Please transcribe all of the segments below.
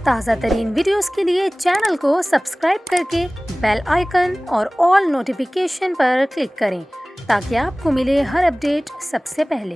ताज़ा तरीन वीडियोस के लिए चैनल को सब्सक्राइब करके बेल आइकन और ऑल नोटिफिकेशन पर क्लिक करें ताकि आपको मिले हर अपडेट सबसे पहले।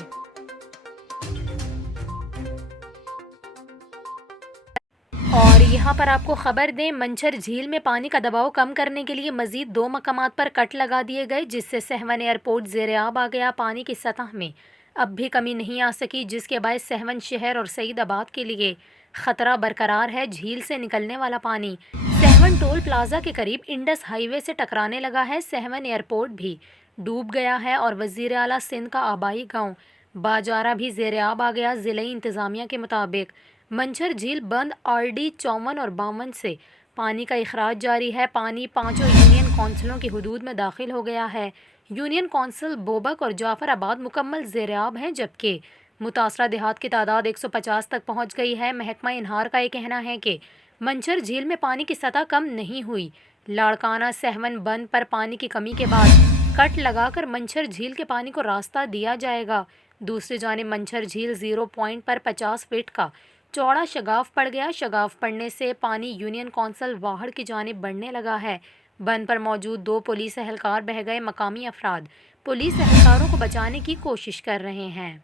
और यहाँ पर आपको खबर दें, मंचर झील में पानी का दबाव कम करने के लिए मजीद 2 मकामात पर कट लगा दिए गए, जिससे सहवन एयरपोर्ट ज़ेर-ए-आब आ गया। पानी की सतह में अब भी कमी नहीं आ सकी, जिसके बायस सहवन शहर और सईदाबाद के लिए खतरा बरकरार है। झील से निकलने वाला पानी सहवन टोल प्लाजा के करीब इंडस हाईवे से टकराने लगा है। सहवन एयरपोर्ट भी डूब गया है और वज़ीर आला सिंध का आबाई गांव बाजारा भी ज़ेर-ए-आब आ गया। ज़िले इंतज़ामिया के मुताबिक मंचर झील बंद RD 54 और 52 से पानी का इखराज जारी है। पानी पांचों यूनियन कौंसिलों की हदूद में दाखिल हो गया है। यूनियन कौंसिल बोबक और जाफराबाद मुकम्मल ज़ेर-ए-आब हैं, जबकि मुतासरा देहात की तादाद 150 तक पहुँच गई है। महकमा इनहार का ये कहना है कि मंचर झील में पानी की सतह कम नहीं हुई। लाड़काना सहवन बंद पर पानी की कमी के बाद कट लगाकर मंचर झील के पानी को रास्ता दिया जाएगा। दूसरी जानिब मंचर झील 0 पॉइंट पर 50 फीट का चौड़ा शगाफ पड़ गया। शगाफ पड़ने से पानी यूनियन कौंसिल वाहड़ की जानिब बढ़ने लगा है। बंद पर मौजूद 2 पुलिस एहलकार बह गए। मकामी अफराद पुलिस एहलकारों को बचाने की कोशिश कर रहे हैं।